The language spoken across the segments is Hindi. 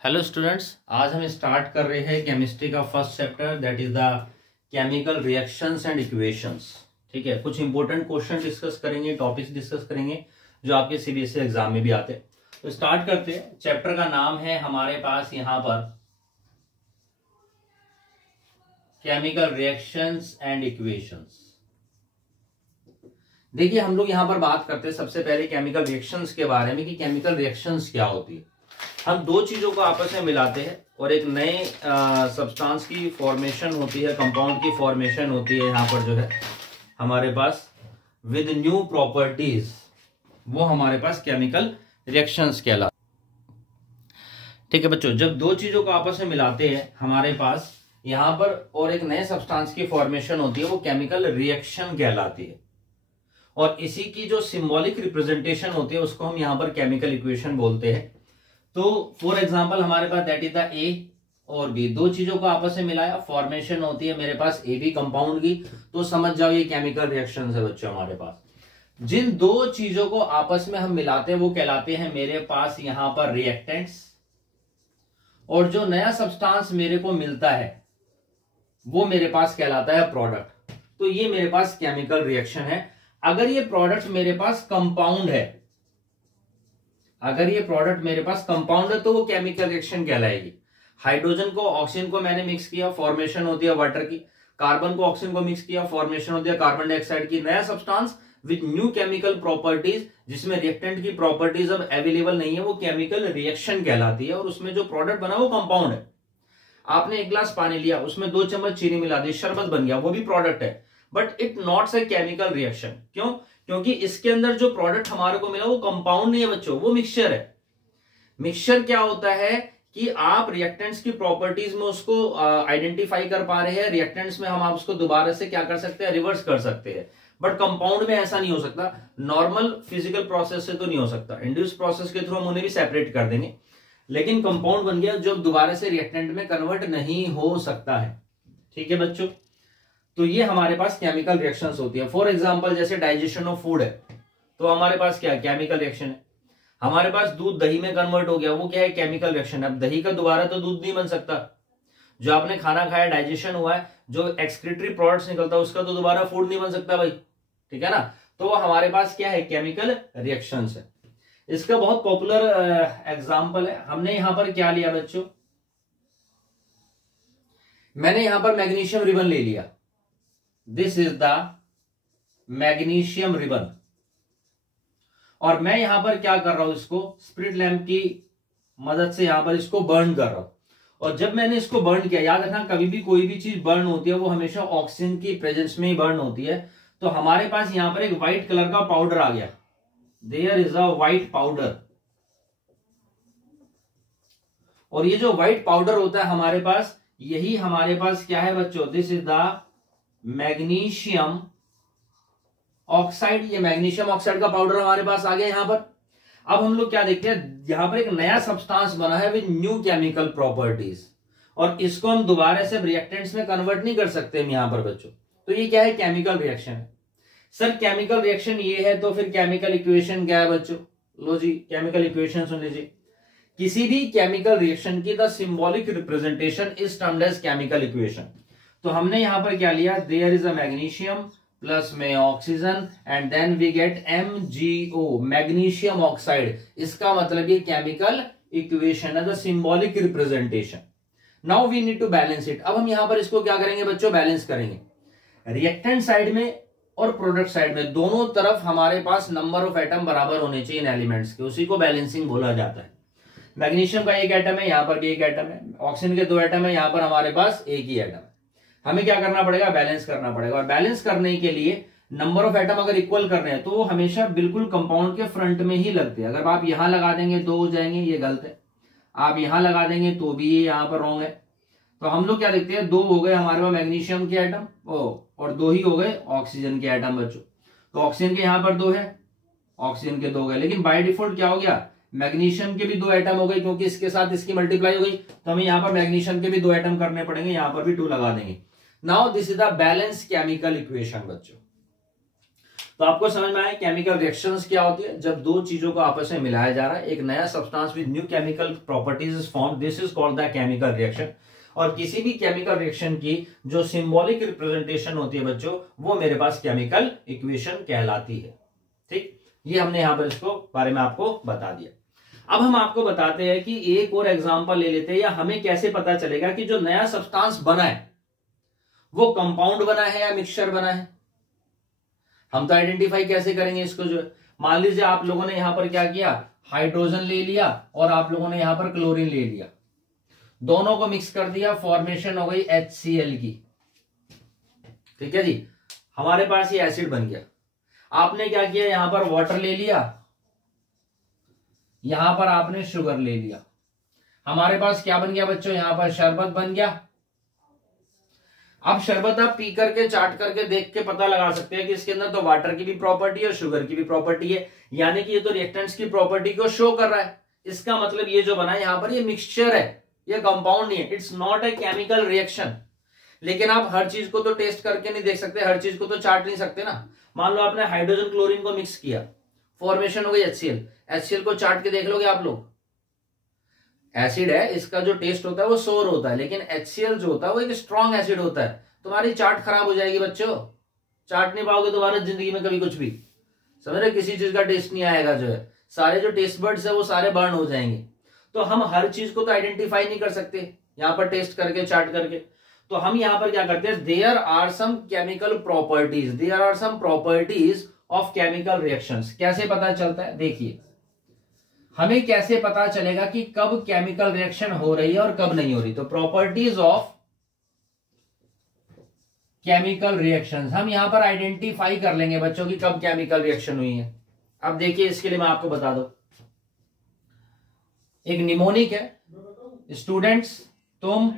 हेलो स्टूडेंट्स, आज हम स्टार्ट कर रहे हैं केमिस्ट्री का first chapter that is the chemical reactions and equations. ठीक है, कुछ इंपॉर्टेंट क्वेश्चन डिस्कस करेंगे, टॉपिक्स डिस्कस करेंगे जो आपके सीबीएसई एग्जाम में भी आते हैं। तो स्टार्ट करते हैं। चैप्टर का नाम है हमारे पास यहाँ पर केमिकल रिएक्शंस एंड इक्वेशंस। देखिए, हम लोग यहाँ पर बात करते हैं सबसे पहले केमिकल रिएक्शंस के बारे में कि केमिकल रिएक्शंस क्या होती है। हम दो चीजों को आपस में मिलाते हैं और एक नए सब्सटेंस की फॉर्मेशन होती है, कंपाउंड की फॉर्मेशन होती है यहाँ पर जो है हमारे पास विद न्यू प्रॉपर्टीज, वो हमारे पास केमिकल रिएक्शंस कहलाते। ठीक है बच्चों, जब दो चीजों को आपस में मिलाते हैं हमारे पास यहाँ पर और एक नए सब्सटेंस की फॉर्मेशन होती है, वो केमिकल रिएक्शन कहलाती है। और इसी की जो सिंबॉलिक रिप्रेजेंटेशन होती है उसको हम यहाँ पर केमिकल इक्वेशन बोलते हैं। तो फॉर एग्जांपल हमारे पास दैट इज द ए और बी, दो चीजों को आपस में मिलाया, फॉर्मेशन होती है मेरे पास ए बी कंपाउंड की, तो समझ जाओ ये केमिकल रिएक्शन है बच्चों हमारे पास। जिन दो चीजों को आपस में हम मिलाते हैं वो कहलाते हैं मेरे पास यहाँ पर रिएक्टेंट्स, और जो नया सब्सटेंस मेरे को मिलता है वो मेरे पास कहलाता है प्रोडक्ट। तो ये मेरे पास केमिकल रिएक्शन है। अगर ये प्रोडक्ट मेरे पास कंपाउंड है, अगर ये प्रोडक्ट मेरे पास कंपाउंड है तो वो केमिकल रिएक्शन कहलाएगी। हाइड्रोजन को ऑक्सीजन को मैंने मिक्स किया, फॉर्मेशन होती है वाटर की। कार्बन को ऑक्सीजन को मिक्स किया, फॉर्मेशन होती है कार्बन डाइऑक्साइड की। नया substance with new chemical properties, जिसमें रिएक्टेंट की प्रॉपर्टीज अब अवेलेबल नहीं है, वो केमिकल रिएक्शन कहलाती है। और उसमें जो प्रोडक्ट बना वो कंपाउंड है। आपने एक गिलास पानी लिया, उसमें 2 चम्मच चीनी मिला दी, शरबत बन गया, वो भी प्रोडक्ट है, but it not a chemical reaction. क्यों? क्योंकि इसके अंदर जो प्रोडक्ट हमारे को मिला वो कंपाउंड नहीं है बच्चों, वो मिक्सचर है। मिक्सचर क्या होता है कि आप रिएक्टेंट्स की प्रॉपर्टीज में उसको आइडेंटिफाई कर पा रहे हैं, रिएक्टेंट्स में हम आप उसको दोबारा से क्या कर सकते हैं, रिवर्स कर सकते हैं। बट कंपाउंड में ऐसा नहीं हो सकता, नॉर्मल फिजिकल प्रोसेस से तो नहीं हो सकता। इंड्यूस प्रोसेस के थ्रू हम उन्हें भी सेपरेट कर देंगे, लेकिन कंपाउंड बन गया जो दोबारा से रिएक्टेंट में कन्वर्ट नहीं हो सकता है। ठीक है बच्चों, तो ये हमारे पास केमिकल रिएक्शंस होती है। फॉर एग्जांपल जैसे डाइजेशन ऑफ फूड है, तो हमारे पास क्या केमिकल रिएक्शन है। हमारे पास दूध दही में कन्वर्ट हो गया, वो क्या है, केमिकल रिएक्शन है। अब दही का दोबारा तो दूध नहीं बन सकता। जो आपने खाना खाया, डाइजेशन हुआ है, जो एक्सक्रीटरी प्रोडक्ट्स निकलता है उसका तो दोबारा फूड नहीं बन सकता भाई। ठीक है ना, तो वो हमारे पास क्या है, केमिकल रिएक्शंस है। इसका बहुत पॉपुलर एग्जाम्पल है। हमने यहां पर क्या लिया बच्चों, मैंने यहां पर मैग्नीशियम रिबन ले लिया। This is the magnesium ribbon, और मैं यहां पर क्या कर रहा हूं, इसको स्पिरिट लैंप की मदद से यहां पर इसको बर्न कर रहा हूं। और जब मैंने इसको बर्न किया, याद रखना कभी भी कोई भी चीज बर्न होती है वो हमेशा ऑक्सीजन की प्रेजेंस में ही बर्न होती है। तो हमारे पास यहां पर एक व्हाइट कलर का पाउडर आ गया, there is a white powder. और ये जो व्हाइट पाउडर होता है हमारे पास, यही हमारे पास क्या है बच्चों, this is the magnesium oxide. ये मैग्नीशियम ऑक्साइड का पाउडर हमारे पास आ गया यहां पर। अब हम लोग क्या देखते हैं, यहां पर एक नया सब्सटेंस बना है विद न्यू केमिकल प्रॉपर्टीज, और इसको हम दोबारा से रिएक्टेंट्स में कन्वर्ट नहीं कर सकते हम यहां पर बच्चों। तो ये क्या है, केमिकल रिएक्शन है। सर केमिकल रिएक्शन ये है तो फिर केमिकल इक्वेशन क्या है बच्चों, लो जी केमिकल इक्वेशन सुन लीजिए। किसी भी केमिकल रिएक्शन की the symbolic representation is termed as chemical equation. तो हमने यहां पर क्या लिया, there is a magnesium plus में oxygen and then we get MgO, magnesium oxide. इसका मतलब ये केमिकल इक्वेशन है, the symbolic representation. Now we need to balance it. अब हम यहां पर इसको क्या करेंगे बच्चों, बैलेंस करेंगे। रिएक्टेंट साइड में और प्रोडक्ट साइड में दोनों तरफ हमारे पास नंबर ऑफ एटम बराबर होने चाहिए इन एलिमेंट्स के, उसी को बैलेंसिंग बोला जाता है। मैग्नीशियम का एक एटम है, यहां पर भी एक एटम है। ऑक्सीजन के 2 एटम है, यहां पर हमारे पास एक ही एटम है। हमें क्या करना पड़ेगा, बैलेंस करना पड़ेगा। और बैलेंस करने के लिए नंबर ऑफ एटम अगर इक्वल कर रहे हैं तो वो हमेशा बिल्कुल कंपाउंड के फ्रंट में ही लगते हैं। अगर आप यहां लगा देंगे 2 हो जाएंगे, ये गलत है। आप यहां लगा देंगे तो भी ये यहां पर रॉन्ग है। तो हम लोग क्या देखते हैं, 2 हो गए हमारे पास मैग्नीशियम के एटम और 2 ही हो गए ऑक्सीजन के एटम बच्चों। तो ऑक्सीजन के यहां पर 2 है, ऑक्सीजन के 2 हो गए। लेकिन बाय डिफॉल्ट क्या हो गया, मैग्नीशियम के भी 2 एटम हो गए, क्योंकि इसके साथ इसकी मल्टीप्लाई हो गई। तो हमें यहां पर मैग्नीशियम के भी 2 एटम करने पड़ेंगे, यहां पर भी 2 लगा देंगे। Now this is the balance chemical equation बच्चों। तो आपको समझ में आया केमिकल रिएक्शंस क्या होती है। जब दो चीजों को आपस में मिलाया जा रहा है, एक नया substance with new chemical properties is form, this is called the chemical reaction. और किसी भी केमिकल रिएक्शन की जो सिंबॉलिक रिप्रेजेंटेशन होती है बच्चों, वो मेरे पास केमिकल इक्वेशन कहलाती है। ठीक, ये हमने यहां पर इसको बारे में आपको बता दिया। अब हम आपको बताते हैं कि एक और एग्जांपल ले लेते हैं, या हमें कैसे पता चलेगा कि जो नया सब्सटेंस बना है वो कंपाउंड बना है या मिक्सचर बना है। हम तो आइडेंटिफाई कैसे करेंगे इसको। जो मान लीजिए आप लोगों ने यहां पर क्या किया, हाइड्रोजन ले लिया और आप लोगों ने यहां पर क्लोरीन ले लिया, दोनों को मिक्स कर दिया, फॉर्मेशन हो गई HCl की। ठीक है जी, हमारे पास ये एसिड बन गया। आपने क्या किया, यहां पर वाटर ले लिया, यहां पर आपने शुगर ले लिया, हमारे पास क्या बन गया बच्चों, यहां पर शरबत बन गया। अब शरबत आप पी करके चाट करके देख के पता लगा सकते हैं कि इसके अंदर तो वाटर की भी प्रॉपर्टी है और शुगर की भी प्रॉपर्टी है, यानी कि ये तो रिएक्टेंट्स की प्रॉपर्टी को शो कर रहा है। इसका मतलब ये जो बना है यहां पर, ये मिक्सचर है, ये कंपाउंड नहीं है, it's not a chemical reaction. लेकिन आप हर चीज को तो टेस्ट करके नहीं देख सकते, हर चीज को तो चाट नहीं सकते ना। मान लो आपने हाइड्रोजन क्लोरीन को मिक्स किया, फॉर्मेशन हो गई HCl। HCl को चाट के देख लोगे आप लोग, एसिड है, इसका जो टेस्ट होता है वो सोर होता है, लेकिन HCl जो होता है वो एक स्ट्रॉन्ग एसिड होता है। तुम्हारी चाट खराब हो जाएगी बच्चों, चाट नहीं पाओगे दोबारा जिंदगी में कभी कुछ भी, समझ रहे, किसी चीज का टेस्ट नहीं आएगा। जो है सारे जो टेस्ट बर्ड्स है वो सारे बर्न हो जाएंगे। तो हम हर चीज को तो आइडेंटिफाई नहीं कर सकते यहां पर टेस्ट करके चाट करके। तो हम यहां पर क्या करते हैं, there are some chemical properties, there are some properties of chemical reactions. कैसे पता चलता है, देखिए हमें कैसे पता चलेगा कि कब केमिकल रिएक्शन हो रही है और कब नहीं हो रही। तो प्रॉपर्टीज ऑफ केमिकल रिएक्शंस हम यहां पर आइडेंटिफाई कर लेंगे बच्चों की कब केमिकल रिएक्शन हुई है। अब देखिए इसके लिए मैं आपको बता दूं, एक निमोनिक है, स्टूडेंट्स तुम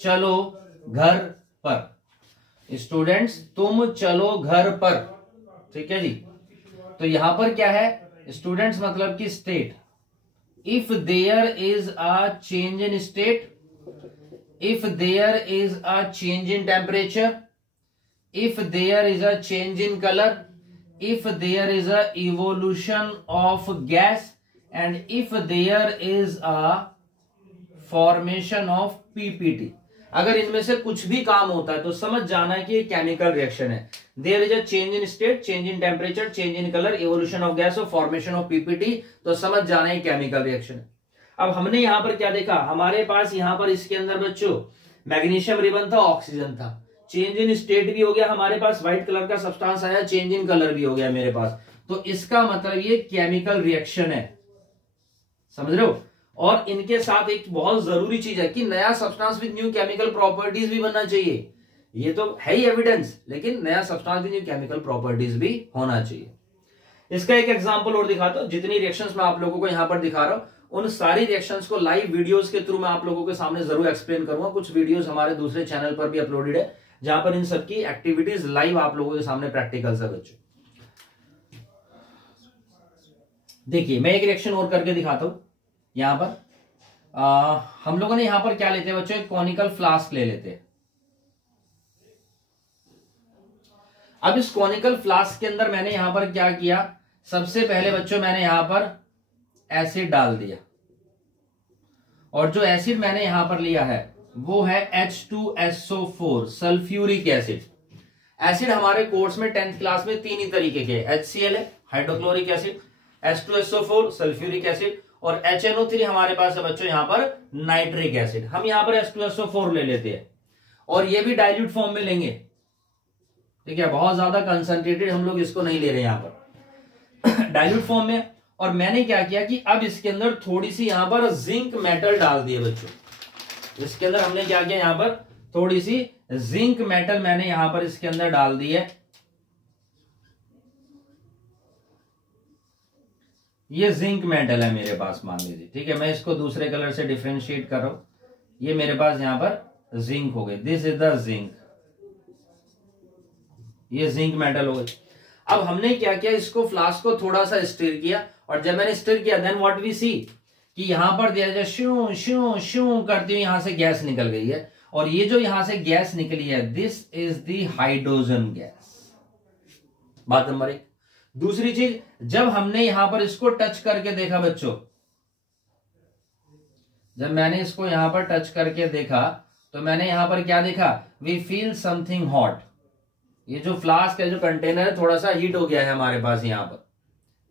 चलो घर पर, स्टूडेंट्स तुम चलो घर पर। ठीक है जी, तो यहां पर क्या है, स्टूडेंट्स मतलब कि state. If there is a change in state, if there is a change in temperature, if there is a change in color, if there is a evolution of gas, and if there is a formation of PPT, अगर इनमें से कुछ भी काम होता है तो समझ जाना है कि ये केमिकल रिएक्शन है। There is a change in state, change in temperature, change in colour, evolution of gas और फॉर्मेशन ऑफ PPT, तो समझ जाना है केमिकल रिएक्शन है। अब हमने यहां पर क्या देखा, हमारे पास यहां पर इसके अंदर बच्चों मैग्नीशियम रिबन था, ऑक्सीजन था, चेंज इन स्टेट भी हो गया, हमारे पास व्हाइट कलर का सब्सटेंस आया, चेंज इन कलर भी हो गया मेरे पास। तो इसका मतलब ये केमिकल रिएक्शन है, समझ रहे हो। और इनके साथ एक बहुत जरूरी चीज है कि नया substance with new chemical properties भी बनना चाहिए। ये तो है ही एविडेंस, लेकिन नया substance with new chemical properties भी होना चाहिए। इसका एक एग्जांपल और दिखाता हूं। जितनी रिएक्शंस मैं आप लोगों को यहां पर दिखा रहा हूं, उन सारी रिएक्शंस को लाइव वीडियोस के थ्रू मैं आप लोगों के सामने जरूर एक्सप्लेन करूंगा। कुछ वीडियोस हमारे दूसरे चैनल पर भी अपलोडेड है, जहां पर इन सबकी एक्टिविटीज लाइव आप लोगों के सामने प्रैक्टिकल्स है बच्चों। देखिए मैं एक रिएक्शन और करके दिखाता हूं। यहां पर हम लोगों ने यहां पर क्या लेते हैं बच्चों, एक कॉनिकल फ्लास्क ले लेते हैं। अब इस कॉनिकल फ्लास्क के अंदर मैंने यहां पर क्या किया, सबसे पहले बच्चों मैंने यहां पर एसिड डाल दिया, और जो एसिड मैंने यहां पर लिया है वो है H2SO4 सल्फ्यूरिक एसिड। एसिड हमारे कोर्स में 10th क्लास में तीन ही तरीके के, HCl है hydrochloric acid, H2SO4 sulphuric acid, और HNO3 हमारे पास है बच्चों यहां पर नाइट्रिक एसिड। हम यहां पर H2SO4 ले लेते हैं, और ये भी डाइल्यूट फॉर्म में लेंगे। ठीक है, बहुत ज्यादा कंसंट्रेटेड हम लोग इसको नहीं ले रहे यहां पर, डाइल्यूट फॉर्म में। और मैंने क्या किया कि अब इसके अंदर थोड़ी सी यहां पर जिंक मेटल डाल दिए बच्चों। इसके अंदर हमने क्या किया, यहां पर थोड़ी सी जिंक मेटल मैंने यहां पर इसके अंदर डाल दी है। ये जिंक मेटल है मेरे पास, मान लीजिए। ठीक है, मैं इसको दूसरे कलर से डिफरेंशिएट कर रहा हूं। ये मेरे पास यहां पर जिंक हो गई, दिस इज द जिंक, ये जिंक मेटल हो गई। अब हमने क्या किया, इसको फ्लास्क को थोड़ा सा स्टिर किया, और जब मैंने स्टिर किया देन व्हाट वी सी कि यहां पर दिया शू शू शू करती हुई यहां से गैस निकल गई है, और ये जो यहां से गैस निकली है this is the hydrogen gas. बात नंबर 1। दूसरी चीज, जब हमने यहां पर इसको टच करके देखा बच्चों, जब मैंने इसको यहां पर टच करके देखा तो मैंने यहां पर क्या देखा, वी फील समथिंग हॉट। ये जो फ्लास्क है, जो कंटेनर है, थोड़ा सा हीट हो गया है हमारे पास यहां पर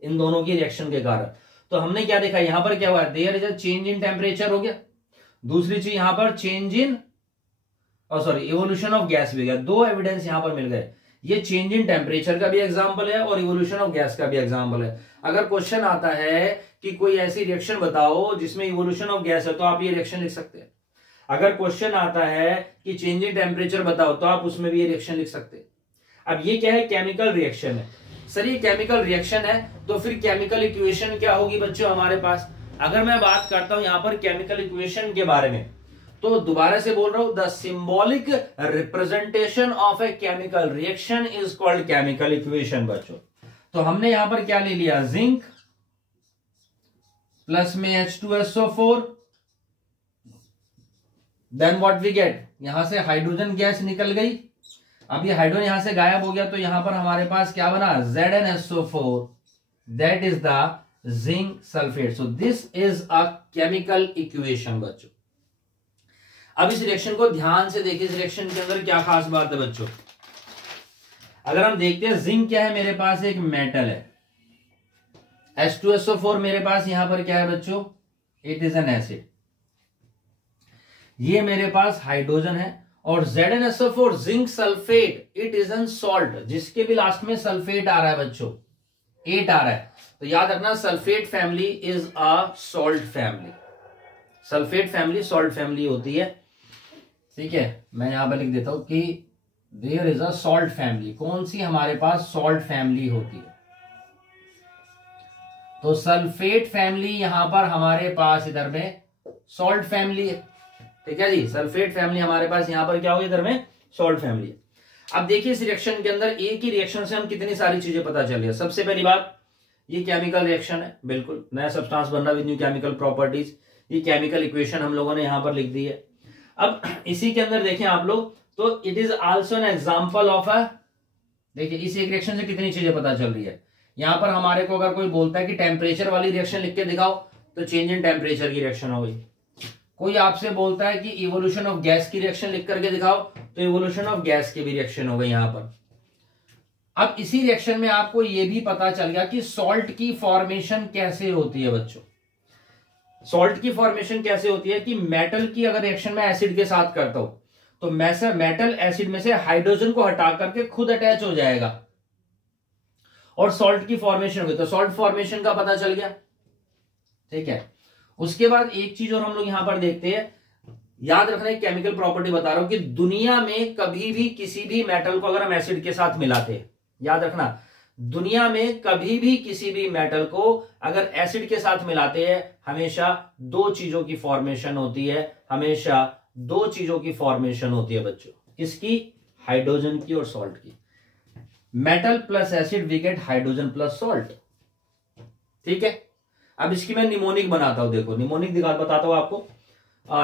इन दोनों की रिएक्शन के कारण। तो हमने क्या देखा, यहां पर क्या हुआ, there is a change in temperature हो गया। दूसरी चीज यहां पर change in evolution of gas भी गया। दो एविडेंस यहां पर मिल गए। ये चेंज इन टेम्परेचर का भी एग्जांपल है और इवोल्यूशन ऑफ गैस का भी एग्जांपल है। अगर क्वेश्चन आता है कि कोई ऐसी रिएक्शन बताओ जिसमें इवोल्यूशन ऑफ गैस है, तो आप ये रिएक्शन लिख सकते हैं। अगर क्वेश्चन आता है कि चेंज इन टेम्परेचर बताओ, तो आप उसमें भी ये रिएक्शन लिख सकते हैं। अब ये क्या है, केमिकल रिएक्शन है। सर ये केमिकल रिएक्शन है, तो फिर केमिकल इक्वेशन क्या होगी बच्चों हमारे पास। अगर मैं बात करता हूं यहां पर केमिकल इक्वेशन के बारे में, तो दोबारा से बोल रहा हूं, the symbolic representation of a chemical reaction is called chemical equation बच्चों। तो हमने यहां पर क्या ले लिया, जिंक प्लस में H2SO4, then what we get, यहां से हाइड्रोजन गैस निकल गई। अब ये हाइड्रोजन यहां से गायब हो गया, तो यहां पर हमारे पास क्या बना, ZnSO4, that is the zinc sulphate. So this is a chemical equation बच्चों। अब इस रिएक्शन को ध्यान से देखिए, इस रिएक्शन के अंदर क्या खास बात है बच्चों। अगर हम देखते हैं, जिंक क्या है, मेरे पास एक मेटल है। H2SO4 मेरे पास यहां पर क्या है बच्चों, इट इज एन एसिड। ये मेरे पास हाइड्रोजन है। और ZnSO4 zinc sulphate, it is an salt, जिसके भी लास्ट में सल्फेट आ रहा है बच्चों, 8 आ रहा है। तो याद रखना, sulphate family is a salt family. Sulphate family salt family होती है, ठीक है। मैं यहां पर लिख देता हूं कि there is a salt family. कौन सी हमारे पास सॉल्ट फैमिली होती है, तो सल्फेट फैमिली यहां पर हमारे पास इधर में सॉल्ट फैमिली है, ठीक है जी। सल्फेट फैमिली हमारे पास यहां पर क्या होगी, इधर में सॉल्ट फैमिली है। अब देखिए इस रिएक्शन के अंदर एक ही रिएक्शन से हम कितनी सारी चीजें पता चल रही है। सबसे पहली बात, ये केमिकल रिएक्शन है, बिल्कुल नया सब्सटेंस बन रहा है विद न्यू केमिकल प्रॉपर्टीज। ये केमिकल इक्वेशन हम लोगों ने यहां पर लिख दी है। अब इसी के अंदर देखें आप लोग, तो it is also an example of a, देखिए इस एक रिएक्शन से कितनी चीजें पता चल रही है। यहां पर हमारे को अगर कोई बोलता है कि टेम्परेचर वाली रिएक्शन लिख के दिखाओ, तो चेंज इन टेम्परेचर की रिएक्शन हो गई। कोई आपसे बोलता है कि इवोल्यूशन ऑफ गैस की रिएक्शन लिख करके दिखाओ, तो इवोल्यूशन ऑफ गैस की भी रिएक्शन हो गई यहां पर। अब इसी रिएक्शन में आपको यह भी पता चल गया कि सॉल्ट की फॉर्मेशन कैसे होती है बच्चों। सॉल्ट की फॉर्मेशन कैसे होती है कि मेटल की अगर रिएक्शन में एसिड के साथ करता हूं, तो मेटल एसिड में से हाइड्रोजन को हटा करके खुद अटैच हो जाएगा और सॉल्ट की फॉर्मेशन होगी। तो सॉल्ट फॉर्मेशन का पता चल गया, ठीक है। उसके बाद एक चीज और हम लोग यहां पर देखते हैं, याद रखना एक केमिकल प्रॉपर्टी बता रहा हूं कि दुनिया में कभी भी किसी भी मेटल को अगर हम एसिड के साथ मिलाते हैं, याद रखना दुनिया में कभी भी किसी भी मेटल को अगर एसिड के साथ मिलाते हैं, हमेशा दो चीजों की फॉर्मेशन होती है, हमेशा दो चीजों की फॉर्मेशन होती है बच्चों। किसकी, हाइड्रोजन की और सॉल्ट की। Metal plus acid we get hydrogen plus salt, ठीक है। अब इसकी मैं निमोनिक बनाता हूं, देखो निमोनिक बताता हूं आपको।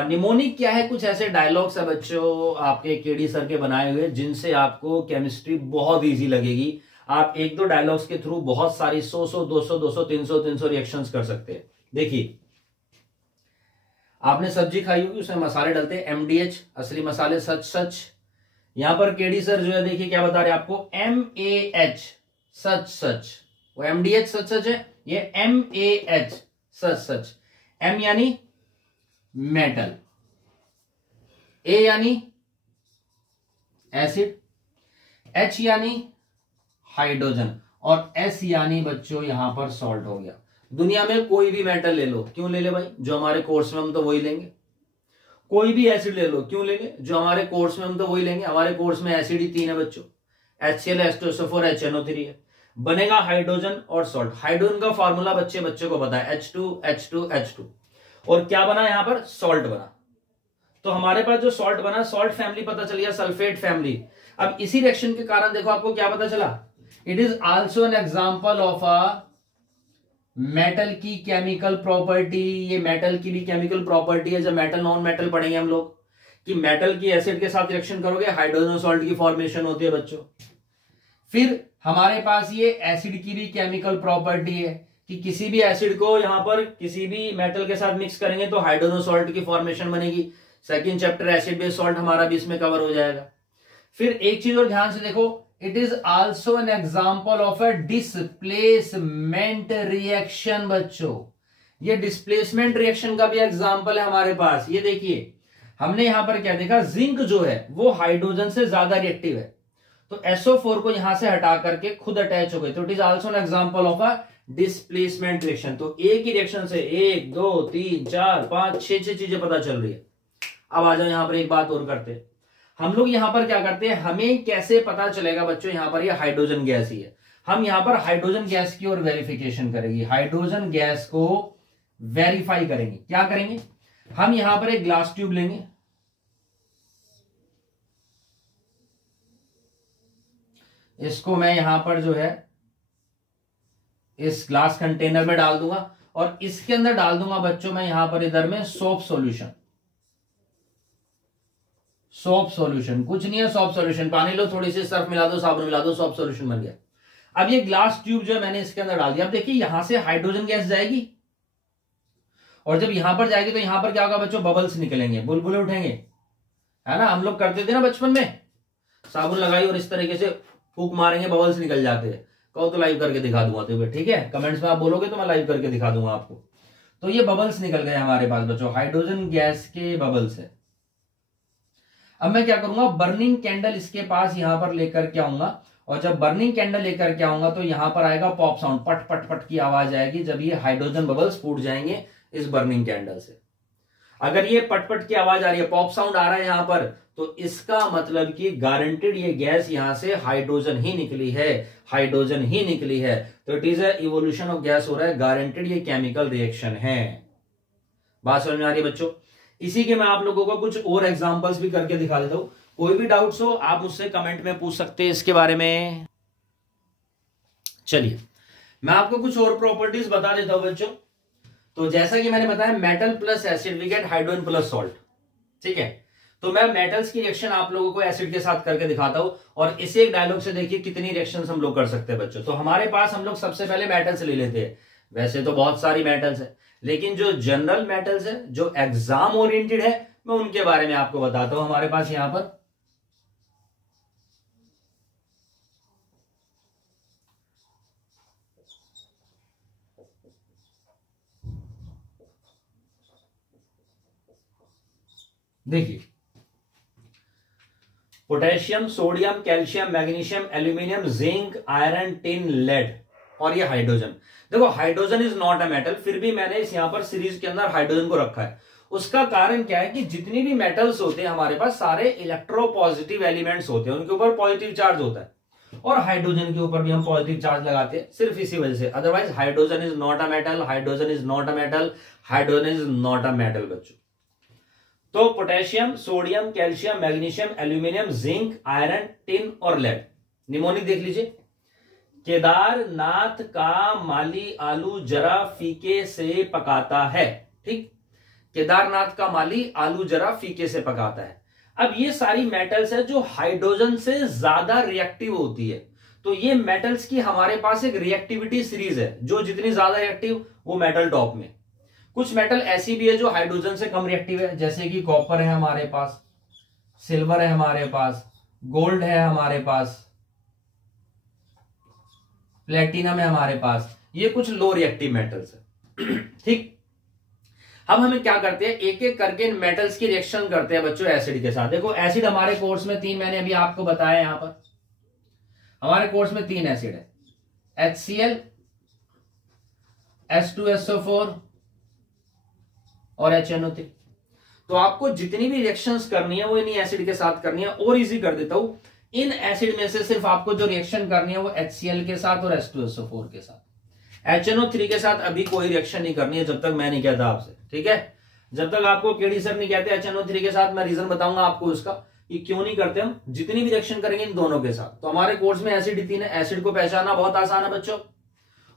निमोनिक क्या है, कुछ ऐसे डायलॉग्स है बच्चों आपके केडी सर के बनाए हुए, जिनसे आपको केमिस्ट्री बहुत इजी लगेगी। आप एक दो डायलॉग्स के थ्रू बहुत सारी 100 200 300 रिएक्शंस कर सकते हैं। देखिए आपने सब्जी खाई होगी, उसमें मसाले डलते हैं, MDH असली मसाले सच। यहां पर केडी सर जो है देखिए क्या बता रहे हैं आपको, MAH सच। वो MDH सच है, ये MAH सच। M यानी मेटल, A यानी एसिड, H यानी हाइड्रोजन और S यानी बच्चों यहां पर सॉल्ट हो गया। दुनिया में कोई भी मेटल ले लो, क्यों ले ले भाई, जो हमारे कोर्स में हम तो वही लेंगे। कोई भी एसिड ले लो, क्यों लेंगे, जो हमारे कोर्स में हम तो वही लेंगे। हमारे कोर्स में एसिड ही 3 है बच्चों, HCl H2SO4 HNO3 है। बनेगा हाइड्रोजन और सॉल्ट। हाइड्रोजन का फॉर्मूला बच्चे को पता है, H2 और क्या बना यहां पर, सॉल्ट बना। तो हमारे पास जो सॉल्ट बना, सॉल्ट फैमिली पता चली है, सल्फेट फैमिली। अब इसी रिएक्शन के कारण देखो आपको क्या पता चला, it is also an example of a metal की केमिकल प्रॉपर्टी। ये मेटल की भी केमिकल प्रॉपर्टी है। जब मेटल नॉन मेटल पढ़ेंगे हम लोग कि मेटल की एसिड के साथ रिएक्शन करोगे, हाइड्रोजन सॉल्ट की फॉर्मेशन होती है बच्चों। फिर हमारे पास ये एसिड की भी केमिकल प्रॉपर्टी है कि किसी भी एसिड को यहां पर किसी भी मेटल के साथ मिक्स करेंगे तो हाइड्रोजन सॉल्ट की फॉर्मेशन बनेगी। Second chapter acid base salt हमारा भी इसमें कवर हो जाएगा। फिर एक चीज और ध्यान से देखो, it is also an example of a displacement reaction. बच्चों ये डिस्प्लेसमेंट रिएक्शन का भी एग्जांपल है हमारे पास। ये देखिए हमने यहां पर क्या देखा, जिंक जो है वो हाइड्रोजन से ज्यादा रिएक्टिव है, तो SO4 को यहां से हटा करके खुद अटैच हो गए, तो it is also an example of a displacement reaction. तो एक ही रिएक्शन से 1 2 3 4 5 6 चीजें पता चल रही है। अब आ जाओ यहां पर एक बात और करते हैं, हम लोग यहां पर क्या करते हैं, हमें कैसे पता चलेगा बच्चों यहां पर ये हाइड्रोजन गैस ही है। हम यहां पर हाइड्रोजन गैस की और वेरिफिकेशन करेंगे, हाइड्रोजन गैस को वेरीफाई करेंगे। क्या करेंगे, हम यहां पर एक ग्लास ट्यूब लेंगे, इसको मैं यहां पर जो है इस ग्लास कंटेनर में डाल दूंगा और इसके अंदर डाल दूंगा बच्चों मैं यहां पर इधर में सोप सॉल्यूशन। सोप सॉल्यूशन कुछ नहीं है, सोप सॉल्यूशन पानी लो, थोड़ी सी सर्फ मिला दो, साबुन मिला दो, सोप सॉल्यूशन बन गया। अब ये ग्लास ट्यूब जो है मैंने इसके अंदर डाल दिया। अब देखिए यहां से हाइड्रोजन गैस जाएगी और जब यहां पर जाएगी तो यहां पर क्या होगा बच्चों, बबल्स निकलेंगे, बुलबुले उठेंगे, है ना। हम लोग करते थे ना बचपन में, साबुन लगाई और इस तरीके से फूंक मारेंगे, बबल्स निकल जाते हैं। कहो तो लाइव करके दिखा दूंगा तुम्हें, ठीक है, कमेंट्स में आप बोलोगे तो मैं लाइव करके दिखा दूंगा आपको। तो ये बबल्स निकल गए हमारे पास बच्चों, हाइड्रोजन गैस के बबल्स है। अब मैं क्या करूंगा, बर्निंग कैंडल इसके पास यहां पर लेकर के आऊंगा और जब बर्निंग कैंडल लेकर के आऊंगा तो यहां पर आएगा पॉप साउंड, पट पट पट की आवाज आएगी जब ये हाइड्रोजन बबल्स फूट जाएंगे इस बर्निंग कैंडल से। अगर ये पटपट की आवाज आ रही है, पॉप साउंड आ रहा है यहां पर, तो इसका मतलब कि गारंटेड ये गैस यहां से हाइड्रोजन ही निकली है, हाइड्रोजन ही निकली है। तो it is a evolution of gas हो रहा है, गारंटेड ये केमिकल रिएक्शन है। बात समझ में आ रही है बच्चों। इसी के मैं आप लोगों को कुछ और एग्जांपल्स भी करके दिखा देता हूं। कोई भी डाउट्स हो आप मुझसे कमेंट में पूछ सकते हैं इसके बारे में। चलिए मैं आपको कुछ और प्रॉपर्टीज बता देता हूं बच्चों। तो जैसा कि मैंने बताया metal plus acid we get hydrogen plus salt, ठीक है। तो मैं मेटल्स की रिएक्शन आप लोगों को एसिड के साथ करके दिखाता हूं और इसे एक डायलॉग से देखिए कितनी रिएक्शंस हम लोग कर सकते हैं बच्चों। तो हमारे पास हम लोग सबसे पहले मेटल्स ले लेते हैं। वैसे तो बहुत सारी मेटल्स है, लेकिन जो जनरल मेटल्स है, जो एग्जाम ओरिएंटेड है, मैं उनके बारे में आपको बताता हूं। हमारे पास यहां पर देखिए potassium, sodium, calcium, magnesium, aluminium, zinc, iron, tin, lead और ये हाइड्रोजन। देखो hydrogen is not a metal, फिर भी मैंने इस यहां पर सीरीज के अंदर हाइड्रोजन को रखा है। उसका कारण क्या है कि जितनी भी मेटल्स होते हैं हमारे पास सारे इलेक्ट्रोपॉजिटिव एलिमेंट्स होते हैं, उनके ऊपर पॉजिटिव चार्ज होता है और हाइड्रोजन के ऊपर भी हम पॉजिटिव चार्ज लगाते हैं, सिर्फ इसी वजह से। Otherwise hydrogen is not a metal, hydrogen is not a metal, hydrogen is not a metal बच्चों। तो potassium, sodium, calcium, magnesium, aluminium, zinc, iron, tin और लेड। निमोनिक देख लीजिए, केदारनाथ का माली आलू जरा फीके से पकाता है, ठीक। केदारनाथ का माली आलू जरा फीके से पकाता है। अब ये सारी मेटल्स है जो हाइड्रोजन से ज्यादा रिएक्टिव होती है। तो ये मेटल्स की हमारे पास एक रिएक्टिविटी सीरीज है, जो जितनी ज्यादा रिएक्टिव वो मेटल टॉप में। कुछ मेटल ऐसी भी है जो हाइड्रोजन से कम रिएक्टिव है, जैसे कि कॉपर है हमारे पास, सिल्वर है हमारे पास, गोल्ड है हमारे पास, प्लेटिनम है हमारे पास। ये कुछ लो रिएक्टिव मेटल्स है, ठीक। अब हमें क्या करते हैं, एक एक करके इन मेटल्स की रिएक्शन करते हैं बच्चों एसिड के साथ। देखो एसिड हमारे कोर्स में 3 मैंने अभी आपको बताया, यहां पर हमारे कोर्स में 3 एसिड है, HCl, H2SO4 और HNO3। तो आपको जितनी भी रिएक्शंस करनी है वो इन्हीं एसिड के साथ करनी है। और इजी कर देता हूं, इन एसिड में से सिर्फ आपको जो रिएक्शन करनी है वो HCl के साथ और H2SO4 के साथ। HNO3 के साथ अभी कोई रिएक्शन नहीं करनी है जब तक मैं नहीं कहता आपसे, ठीक है। जब तक आपको केडी सर नहीं कहते HNO3 के साथ, मैं रीजन बताऊंगा आपको उसका कि क्यों नहीं करते हम। जितनी भी रिएक्शन करेंगे इन दोनों के साथ। तो हमारे कोर्स में एसिड ही 3 है। एसिड को पहचानना बहुत आसान है बच्चों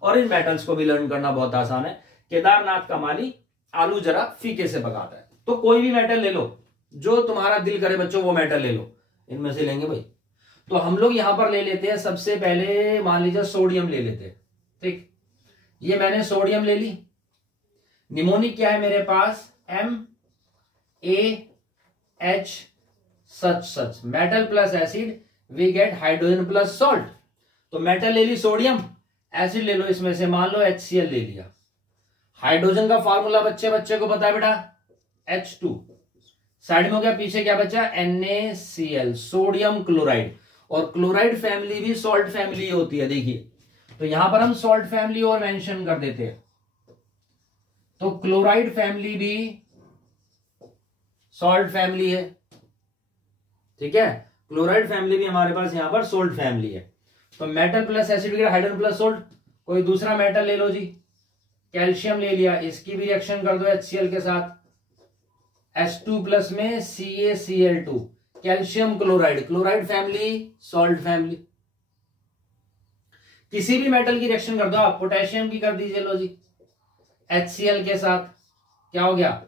और इन मेटल्स को भी लर्न करना बहुत आसान है। केदारनाथ का माली आलू जरा फीके से पकाता है। तो कोई भी मेटल ले लो, जो तुम्हारा दिल करे बच्चों वो मेटल ले लो, इनमें से लेंगे भाई। तो हम लोग यहां पर ले लेते हैं सबसे पहले, मान लीजिए सोडियम ले लेते हैं। ठीक, ये मैंने सोडियम ले ली। निमोनिक क्या है मेरे पास, MaH such metal plus acid we get hydrogen plus salt. तो मेटल ले ली सोडियम, एसिड ले लो इसमें से, मान लो HCl ले लिया। हाइड्रोजन का फॉर्मूला बच्चे को पता है बेटा, H2। साइड में हो गया, पीछे क्या बचा, NaCl, सोडियम क्लोराइड। और क्लोराइड फैमिली भी सॉल्ट फैमिली होती है, देखिए। तो यहां पर हम सॉल्ट फैमिली और मेंशन कर देते हैं। तो क्लोराइड फैमिली भी सॉल्ट फैमिली है, ठीक है। क्लोराइड फैमिली भी हमारे पास यहां पर सॉल्ट फैमिली है। तो metal plus acid, hydrogen plus salt. कोई दूसरा मेटल ले लो जी, कैल्शियम ले लिया, इसकी भी रिएक्शन कर दो HCl के साथ। H2 प्लस में CaCl2, calcium chloride, chloride family salt family. किसी भी मेटल की रिएक्शन कर दो आप, पोटेशियम की कर दीजिए, लो जी, HCl के साथ क्या हो गया,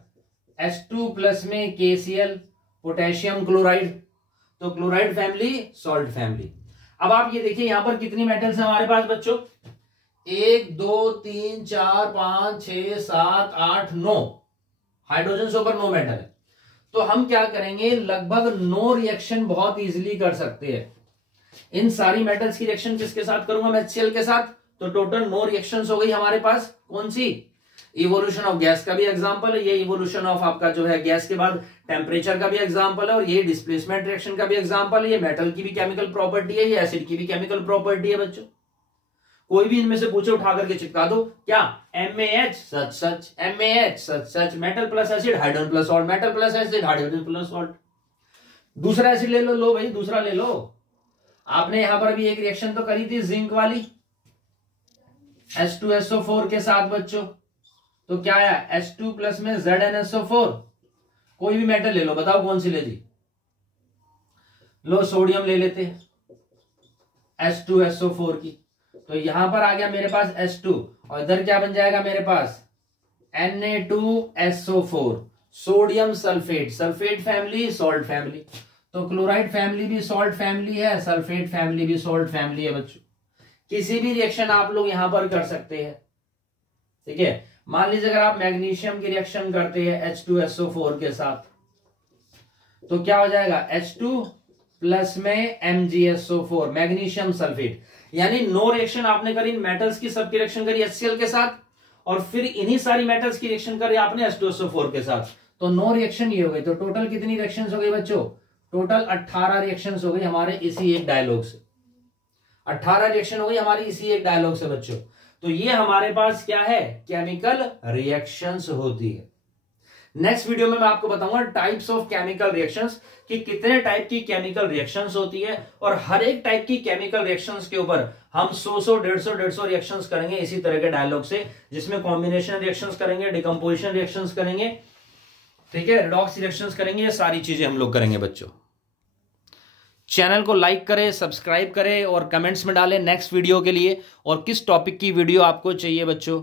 H2 प्लस में KCl, पोटेशियम क्लोराइड। तो क्लोराइड फैमिली सॉल्ट फैमिली। अब आप ये देखिए यहां पर कितनी मेटल्स हैं हमारे पास बच्चों, 1 2 3 4 5 6 7 8 9 हाइड्रोजन से ऊपर 9 मेटल है। तो हम क्या करेंगे, लगभग 9 रिएक्शन बहुत इजीली कर सकते हैं। इन सारी मेटल्स की रिएक्शन किसके साथ करूंगा मैं, HCl के साथ। तो टोटल 9 रिएक्शंस हो गई हमारे पास। कौन सी, इवोल्यूशन ऑफ गैस का भी एग्जांपल है, ये इवोल्यूशन ऑफ आपका जो है गैस के बाद टेम्परेचर का भी एग्जांपल है, और ये डिस्प्लेसमेंट रिएक्शन का भी एग्जांपल है। ये मेटल की भी केमिकल प्रॉपर्टी है, ये एसिड की भी केमिकल प्रॉपर्टी है बच्चों। कोई भी इनमें से पूछे उठा करके चिपका दो, क्या, MaH such MaH such metal plus acid hydrogen plus salt, metal plus acid hydrogen plus salt. दूसरा एसिड ले लो, लो भाई दूसरा ले लो। आपने यहां पर भी एक रिएक्शन तो करी थी जिंक वाली, H2SO4 के साथ बच्चों। तो क्या आया, H2 प्लस में ZnSO4। कोई भी मेटल ले लो, बताओ कौन सी ले ली, लो सोडियम ले लेते हैं, H2SO4 की। तो यहां पर आ गया मेरे पास H2, और इधर क्या बन जाएगा मेरे पास, Na2SO4, sodium sulphate, sulphate family salt family. तो क्लोराइड फैमिली भी सॉल्ट फैमिली है, सल्फेट फैमिली भी सॉल्ट फैमिली है बच्चों। किसी भी रिएक्शन आप लोग यहां पर कर सकते हैं, ठीक है। मान लीजिए अगर आप मैग्नीशियम की रिएक्शन करते हैं H2SO4 के साथ, तो क्या हो जाएगा, H2 प्लस में MgSO4, मैग्नीशियम सल्फेट। यानी 9 रिएक्शन आपने करी मेटल्स की, सबकी रिएक्शन करी HCl के साथ, और फिर इन्हीं सारी मेटल्स की रिएक्शन करी आपने H2SO4 के साथ। तो 9 रिएक्शन ये हो गई। तो टोटल कितनी रिएक्शंस हो गई बच्चों, टोटल 18 रिएक्शंस हो गई हमारे इसी एक डायलॉग से। 18 रिएक्शन हो गई हमारी इसी एक डायलॉग से बच्चों। तो ये हमारे पास क्या है, केमिकल रिएक्शंस होती है। नेक्स्ट वीडियो में मैं आपको बताऊंगा टाइप्स ऑफ केमिकल रिएक्शंस, कि कितने टाइप की केमिकल रिएक्शंस होती है, और हर एक टाइप की केमिकल रिएक्शंस के ऊपर हम 100 150 रिएक्शंस करेंगे इसी तरह के डायलॉग से, जिसमें कॉम्बिनेशन रिएक्शंस करेंगे, डिकम्पोजिशन रिएक्शंस करेंगे, ठीक है, रिडॉक्स रिएक्शंस करेंगे, ये सारी चीजें हम लोग करेंगे बच्चों। चैनल को लाइक करें, सब्सक्राइब करें, और कमेंट्स में डालें नेक्स्ट वीडियो के लिए और किस टॉपिक की वीडियो आपको चाहिए बच्चों।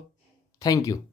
Thank you.